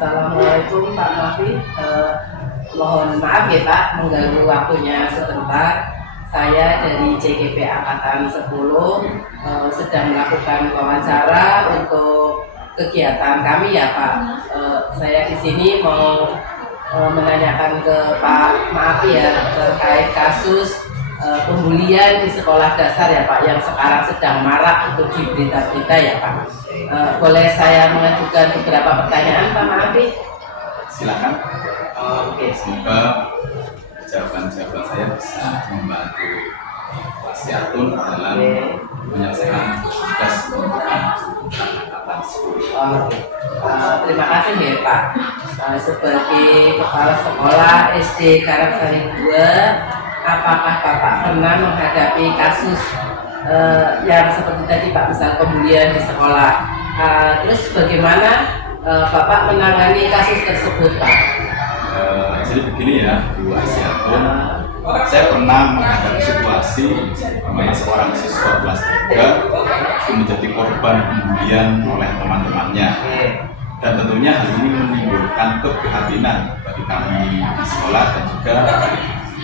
Assalamualaikum Pak Mafi. Mohon maaf ya Pak mengganggu waktunya sebentar. Saya dari JGP Angkatan 10 sedang melakukan wawancara untuk kegiatan kami ya Pak. Saya di sini mau menanyakan ke Pak Mafi ya terkait kasus pembulian di sekolah dasar ya Pak yang sekarang sedang marak untuk di berita-berita ya Pak. Boleh saya mengajukan beberapa pertanyaan Pak Mafi? Silakan. Oke. Semoga jawaban-jawaban saya bisa membantu Pak Siatun dalam menyelesaikan tugas angkatan 10. Oke. Terima kasih ya Pak. Sebagai kepala sekolah SD Karangsari 2, apakah Bapak pernah menghadapi kasus yang seperti tadi Pak, misal pembulian di sekolah? Terus bagaimana Bapak menangani kasus tersebut Pak? Jadi begini ya, Bu Asiatun, saya pernah menghadapi situasi di mana seorang siswa kelas 3 itu menjadi korban pembulian oleh teman-temannya. Dan tentunya hal ini menimbulkan keprihatinan bagi kami di sekolah dan juga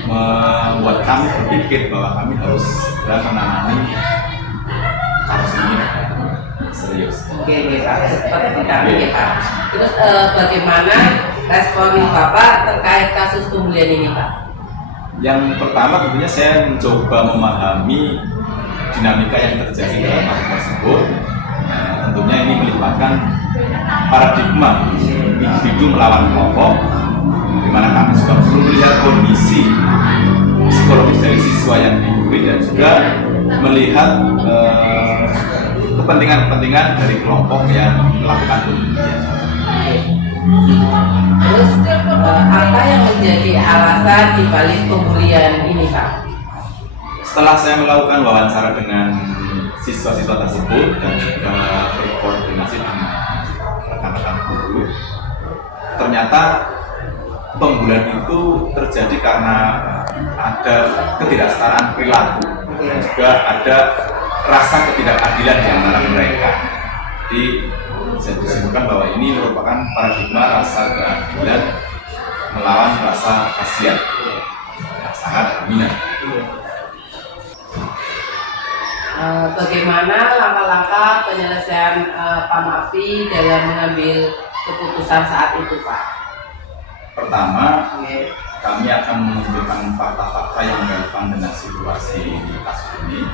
membuat kami berpikir bahwa kami harus segera menangani kasus ini serius. Oke Pak, seperti kami ya Pak. Terus bagaimana respon Bapak terkait kasus pembulian ini Pak? Yang pertama tentunya saya mencoba memahami dinamika yang terjadi dalam kasus tersebut. Tentunya ini melibatkan paradigma individu melawan kelompok, di mana kami juga perlu melihat kondisi psikologis dari siswa yang dibully dan juga melihat kepentingan-kepentingan dari kelompok yang melakukan pembulian. Terus apa yang menjadi alasan dibalik pembulian ini Pak? Setelah saya melakukan wawancara dengan siswa-siswa tersebut dan juga berkoordinasi dengan rekan-rekan guru, ternyata pembulian itu terjadi karena ada ketidaksetaraan perilaku dan juga ada rasa ketidakadilan di antara mereka. Jadi bisa disimpulkan bahwa ini merupakan paradigma rasa keadilan melawan rasa kasihan yang sangat dominan. Bagaimana langkah-langkah penyelesaian Pak Mafi dalam mengambil keputusan saat itu Pak? Pertama, kami akan menunjukkan fakta-fakta yang relevan dengan situasi di kasus ini,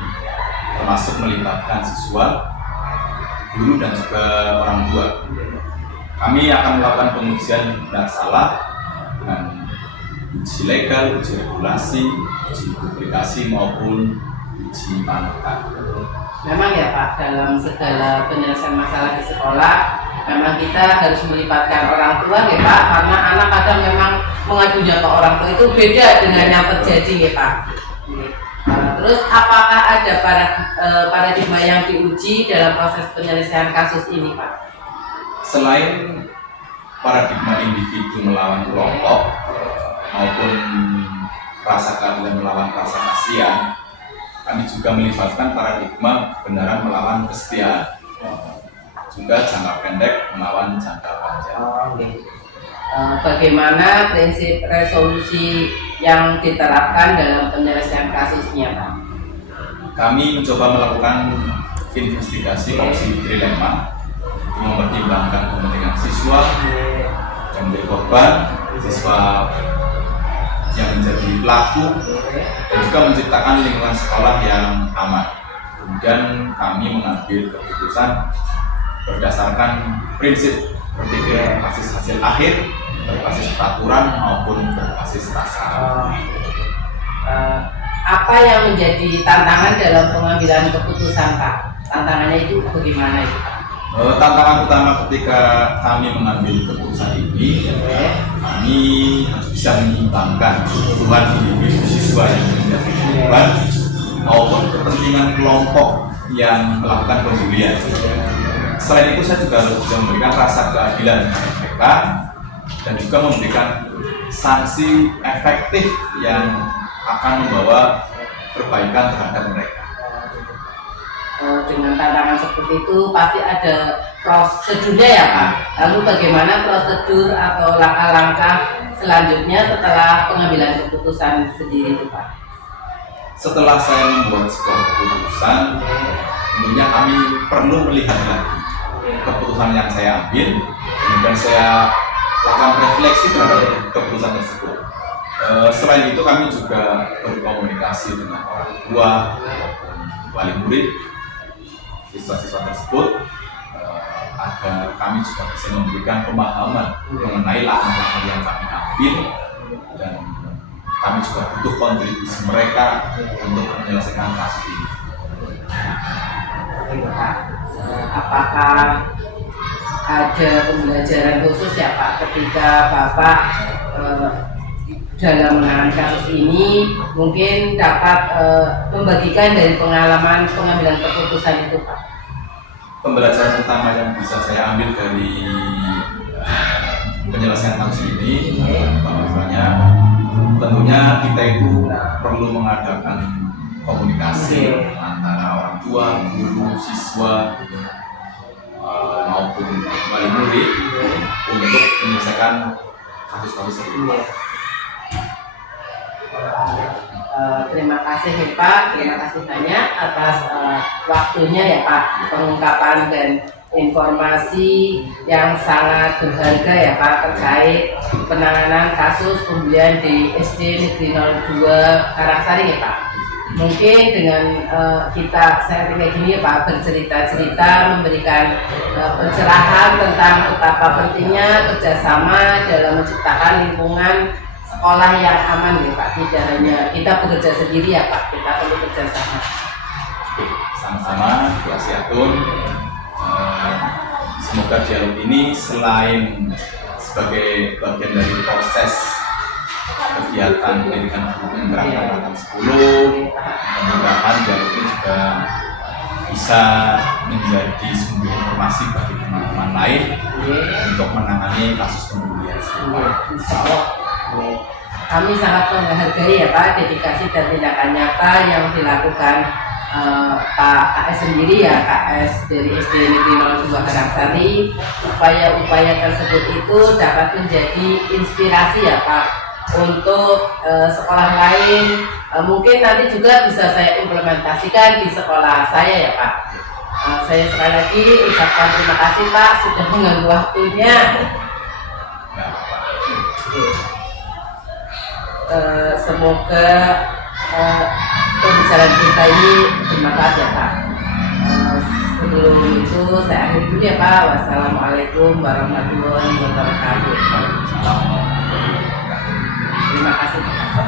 termasuk melibatkan siswa, guru dan juga orang tua. Kami akan melakukan pengujian benar salah dengan uji legal, uji regulasi, uji publikasi maupun uji panutan. Memang ya Pak, dalam segala penyelesaian masalah di sekolah memang kita harus melibatkan orang tua ya Pak, karena anak kadang memang mengadunya ke orang tua itu beda dengan yang terjadi ya Pak. Terus apakah ada paradigma yang diuji dalam proses penyelesaian kasus ini Pak? Selain paradigma individu melawan kelompok maupun rasa keadilan melawan rasa kasihan, kami juga melibatkan paradigma kebenaran melawan kesetiaan, juga jangka pendek melawan jangka panjang. Bagaimana prinsip resolusi yang diterapkan dalam penyelesaian kasusnya Pak? Kami mencoba melakukan investigasi opsi trilema, mempertimbangkan kepentingan siswa yang menjadi korban, siswa yang menjadi pelaku, dan juga menciptakan lingkungan sekolah yang aman. Kemudian kami mengambil keputusan berdasarkan prinsip berpikir berbasis hasil akhir, berbasis peraturan maupun berbasis rasa. Apa yang menjadi tantangan dalam pengambilan keputusan Pak? Tantangannya itu bagaimana itu Pak? Tantangan utama ketika kami mengambil keputusan ini, kami harus bisa menyimbangkan kebutuhan individu siswa yang menjadi korban maupun kepentingan kelompok yang melakukan pembulian. Selain itu, saya juga harus bisa memberikan rasa keadilan kepada mereka dan juga memberikan sanksi efektif yang akan membawa perbaikan terhadap mereka. dengan tantangan seperti itu pasti ada prosedurnya ya Pak. Lalu bagaimana prosedur atau langkah-langkah selanjutnya setelah pengambilan keputusan sendiri itu Pak? Setelah saya membuat sebuah keputusan, tentunya kami perlu melihat lagi keputusan yang saya ambil, kemudian saya lakukan refleksi terhadap keputusan tersebut. Selain itu kami juga berkomunikasi dengan orang tua, wali murid, siswa-siswa tersebut, agar kami juga bisa memberikan pemahaman mengenai langkah yang kami ambil, dan kami juga butuh kontribusi mereka untuk menyelesaikan kasus ini. Apakah ada pembelajaran khusus ya Pak ketika Bapak dalam menangani kasus ini, mungkin dapat membagikan dari pengalaman pengambilan keputusan itu Pak? Pembelajaran utama yang bisa saya ambil dari penyelesaian kasus ini, bahwasanya tentunya kita itu perlu mengadakan komunikasi antara orang tua, guru, siswa, maupun wali murid untuk menyelesaikan kasus-kasus ini. Terima kasih ya Pak, terima kasih banyak atas waktunya ya Pak, pengungkapan dan informasi yang sangat berharga ya Pak terkait penanganan kasus pembulian di SD Negeri 02 Karangsari ya Pak. Mungkin dengan kita sharing kayak gini ya Pak, bercerita-cerita, memberikan pencerahan tentang betapa pentingnya kerjasama dalam menciptakan lingkungan sekolah yang aman ya Pak. Tidak hanya kita bekerja sendiri ya Pak, kita perlu kerjasama. Sama-sama, Bu Asiatun. Semoga dialog ini selain sebagai bagian dari proses kegiatan pendidikan guru angkatan 10, mudah-mudahan dialog ini juga bisa menjadi sumber informasi bagi teman-teman lain untuk menangani kasus pembulian serupa. Insya Allah. Kami sangat menghargai ya Pak dedikasi dan tindakan nyata yang dilakukan Pak KS sendiri ya, KS dari SD Negeri 02 Karangsari. Upaya-upaya tersebut itu dapat menjadi inspirasi ya Pak untuk sekolah lain. Mungkin nanti juga bisa saya implementasikan di sekolah saya ya Pak. Saya sekali lagi ucapkan terima kasih Pak sudah mengganggu waktunya. Semoga pembicaraan kita ini bermanfaat ya Pak. Sebelum itu saya akhiri dulu ya Pak. Wassalamualaikum warahmatullahi wabarakatuh. Terima kasih Pak.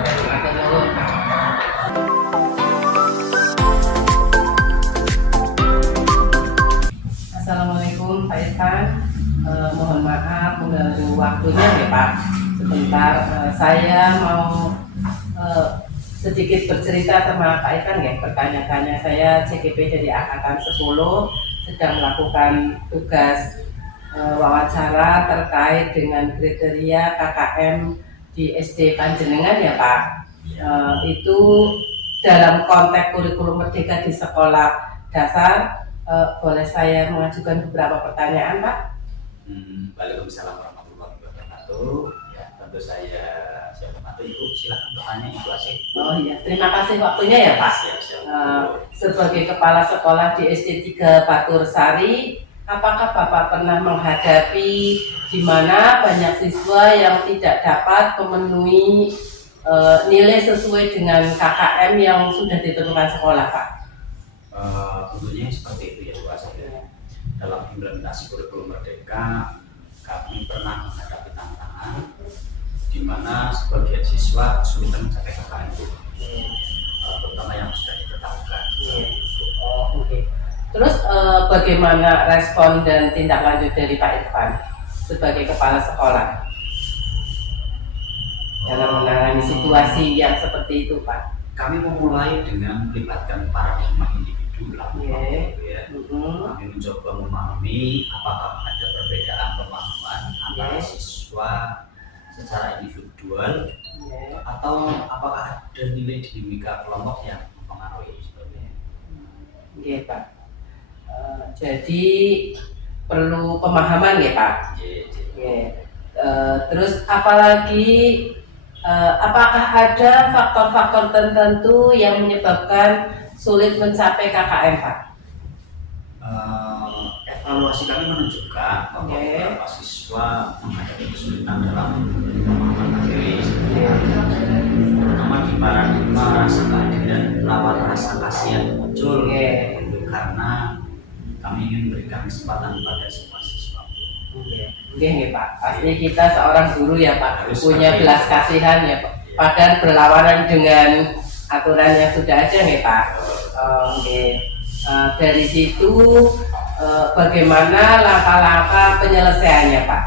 Assalamualaikum Pak Irfan. Mohon maaf mengganggu waktunya ya Pak. Sebentar, saya mau sedikit bercerita sama Pak Irfan ya. Bertanya-tanya, saya CGP dari Angkatan 10 sedang melakukan tugas wawancara terkait dengan kriteria KKM di SD Panjenengan ya Pak. Itu dalam konteks kurikulum merdeka di sekolah dasar. Boleh saya mengajukan beberapa pertanyaan Pak? Waalaikumsalam warahmatullahi wabarakatuh. Tentu saya siap membantu Ibu, silakan bertanya Ibu Asih. Oh iya, terima kasih waktunya ya Pak. Siap. Sebagai kepala sekolah di SD 3 Batur Sari, apakah Bapak pernah menghadapi di mana banyak siswa yang tidak dapat memenuhi nilai sesuai dengan KKM yang sudah ditentukan sekolah Pak? Tentunya seperti itu ya Bu Asih. Dalam implementasi kurikulum merdeka, kami pernah menghadapi tantangan di mana sebagian siswa sulit mencapai KKM itu, terutama yang sudah ditetapkan. Oke. Terus bagaimana respon dan tindak lanjut dari Pak Irfan sebagai kepala sekolah dalam menangani situasi yang seperti itu Pak? Kami memulai dengan melibatkan paradigma individu lah, ya. Kami mencoba memahami apakah ada perbedaan pemahaman antara siswa secara individual, atau apakah ada nilai dinamika kelompok yang mempengaruhi sebagainya. Iya Pak. Jadi perlu pemahaman ya Pak. Terus apalagi apakah ada faktor-faktor tertentu yang menyebabkan sulit mencapai KKM Pak? Evaluasi kami menunjukkan bahwa beberapa siswa menghadapi kesulitan dalam pemahaman materi, terutama di paradigma rasa keadilan lawan rasa kasihan muncul karena kami ingin memberikan kesempatan pada semua siswa. Oke, Pak. Pasti kita seorang guru ya Pak, harus punya belas kasihan ya Pak. Padahal berlawanan dengan aturan yang sudah ada ya Pak. Dari situ bagaimana langkah-langkah penyelesaiannya Pak?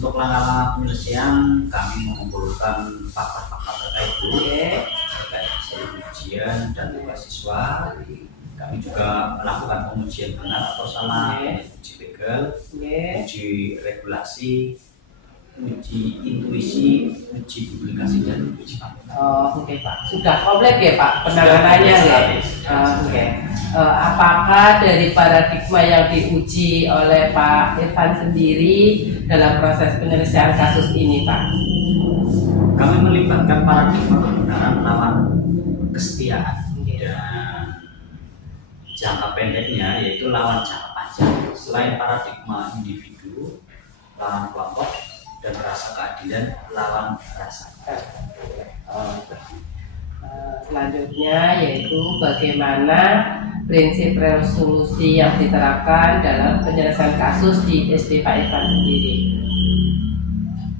Untuk langkah-langkah penyelesaian kami mengumpulkan fakta-fakta terkait guru terkait hasil ujian dan tugas siswa. Kami juga melakukan pengujian benar atau salah, uji legal, uji regulasi, uji intuisi, uji publikasi dan uji kampanye. Oke Pak, sudah komplit ya Pak penanganannya ya. Apakah dari paradigma yang diuji oleh Pak Irfan sendiri dalam proses penyelesaian kasus ini Pak? Kami melibatkan paradigma kebenaran lawan kesetiaan dan jangka pendeknya yaitu lawan jangka panjang. Selain paradigma individu lawan kelompok dan rasa keadilan lawan rasa. Selanjutnya yaitu bagaimana prinsip resolusi yang diterapkan dalam penyelesaian kasus di SD Pak Irfan sendiri.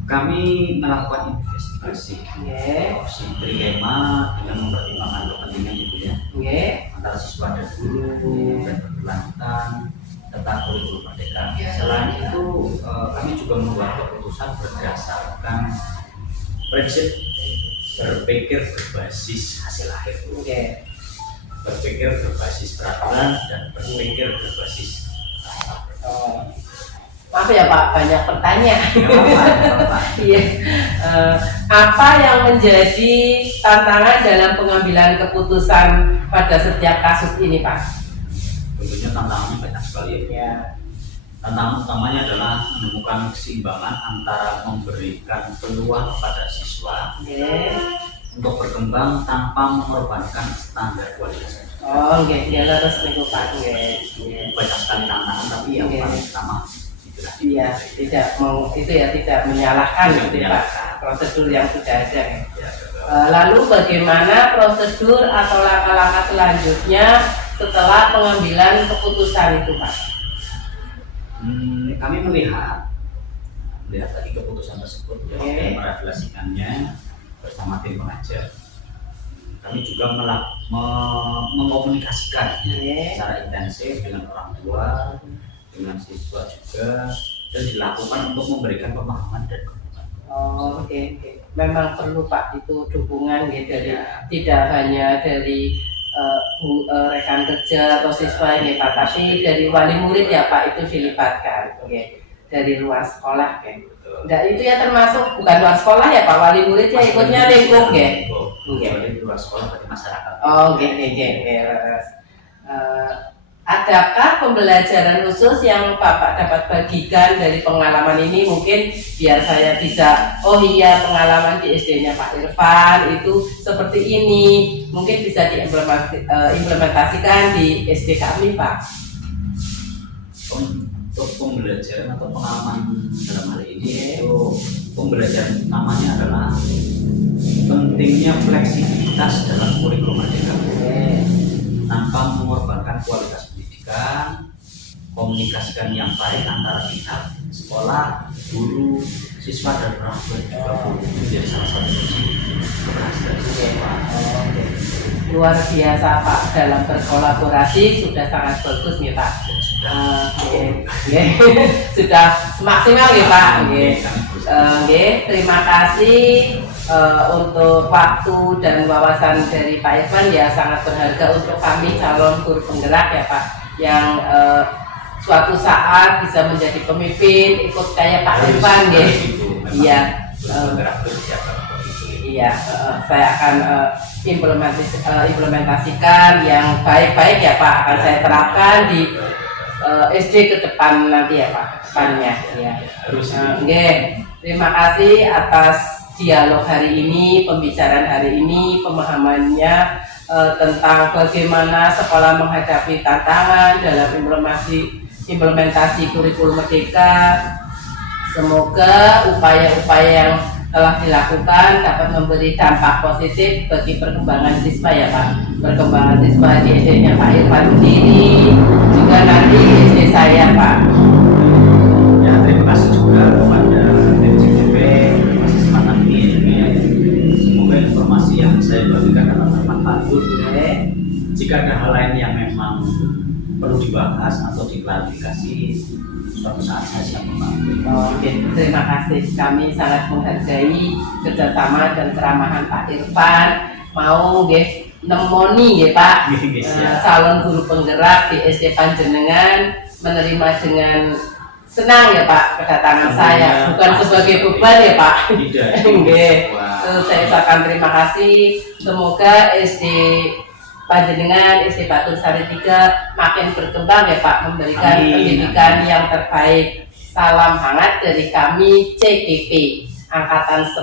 Kami melakukan investigasi opsi trilema dengan mempertimbangkan kepentingan itu ya antara siswa dan guru dan berkelanjutan tentang kurikulum merdeka. Selain itu kami juga membuat keputusan berdasarkan prinsip berpikir berbasis hasil akhir, berpikir berbasis peraturan dan berpikir berbasis maaf ya Pak, banyak pertanyaan. Iya. Apa yang menjadi tantangan dalam pengambilan keputusan pada setiap kasus ini Pak? Tentunya tantangannya banyak sekali ya. Tantangan utamanya adalah menemukan keseimbangan antara memberikan peluang pada siswa untuk berkembang tanpa mengorbankan standar kualitas. Dia harus nego Pak. Banyak sekali tantangan, tapi yang paling utama iya, tidak menyalahkan gitu ya Pak, prosedur yang sudah ada. Lalu bagaimana prosedur atau langkah-langkah selanjutnya setelah pengambilan keputusan itu Pak? Kami melihat tadi keputusan tersebut dan merefleksikannya bersama tim pengajar. Kami juga mengkomunikasikan secara intensif dengan orang tua, dengan siswa juga, dan dilakukan untuk memberikan pemahaman dan dukungan. Memang perlu Pak itu dukungan dari tidak hanya dari rekan kerja atau siswa ini Pak, tapi dari wali murid ya Pak itu dilibatkan dari luar sekolah Nah itu ya termasuk bukan luar sekolah ya Pak, wali murid ya ikutnya lingkup Dari luar sekolah berarti masyarakat. Adakah pembelajaran khusus yang Bapak dapat bagikan dari pengalaman ini, mungkin biar saya bisa, pengalaman di SD-nya Pak Irfan itu seperti ini, mungkin bisa diimplementasikan di SD kami Pak. Untuk pembelajaran atau pengalaman dalam hal ini itu pembelajaran utamanya adalah pentingnya fleksibilitas dalam kurikulum merdeka tanpa mengorbankan kualitas pendidikan, komunikasikan yang baik antara pihak sekolah, guru, siswa dan orang tua juga menjadi salah satu kunci keberhasilan siswa. Luar biasa Pak, dalam berkolaborasi sudah sangat bagus nih Pak. Sudah semaksimal ya Pak. Terima kasih untuk waktu dan wawasan dari Pak Irfan ya, sangat berharga untuk kami calon guru penggerak ya Pak, yang suatu saat bisa menjadi pemimpin ikut kayak Pak Irfan saya akan implementasikan yang baik-baik ya Pak, akan saya terapkan di SD ke depan nanti ya Pak, depannya ya. Harus. Oke, terima kasih atas dialog hari ini, pembicaraan hari ini, pemahamannya tentang bagaimana sekolah menghadapi tantangan dalam implementasi kurikulum Merdeka. Semoga upaya-upaya yang telah dilakukan dapat memberi dampak positif bagi perkembangan siswa ya Pak. Perkembangan siswa di SD-nya Pak Irfan sendiri, juga nanti SD saya Pak. Ya, terima kasih juga kepada tim CGP masih semangat ini. Semoga informasi yang saya bagikan dapat bermanfaat. Jika ada hal lain yang memang perlu dibahas atau diklarifikasi, suatu saat saya siap membantu. Oke, terima kasih. Kami sangat menghargai kerjasama dan keramahan Pak Irfan. Mau nemoni ya Pak, calon guru penggerak di SD Panjenengan, menerima dengan senang ya Pak kedatangan saya, bukan sebagai beban ya Pak. Tidak. Saya ucapkan terima kasih. Semoga SD Panjenengan, SD Batur Sari 3 makin berkembang ya Pak, memberikan pendidikan yang terbaik. Salam hangat dari kami CGP Angkatan 10.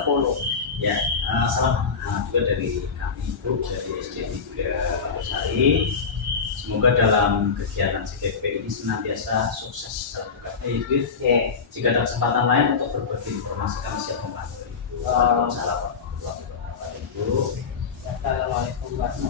Ya, salam hangat juga dari kami Ibu dari SD 3 Batur Sari. Semoga dalam kegiatan CGP ini senantiasa sukses dalam tugasnya Ibu. Jika ada kesempatan lain untuk berbagi informasi, kami siap membantu Ibu. Waalaikumsalam warahmatullahi wabarakatuh. Assalamualaikum warahmatullahi wabarakatuh.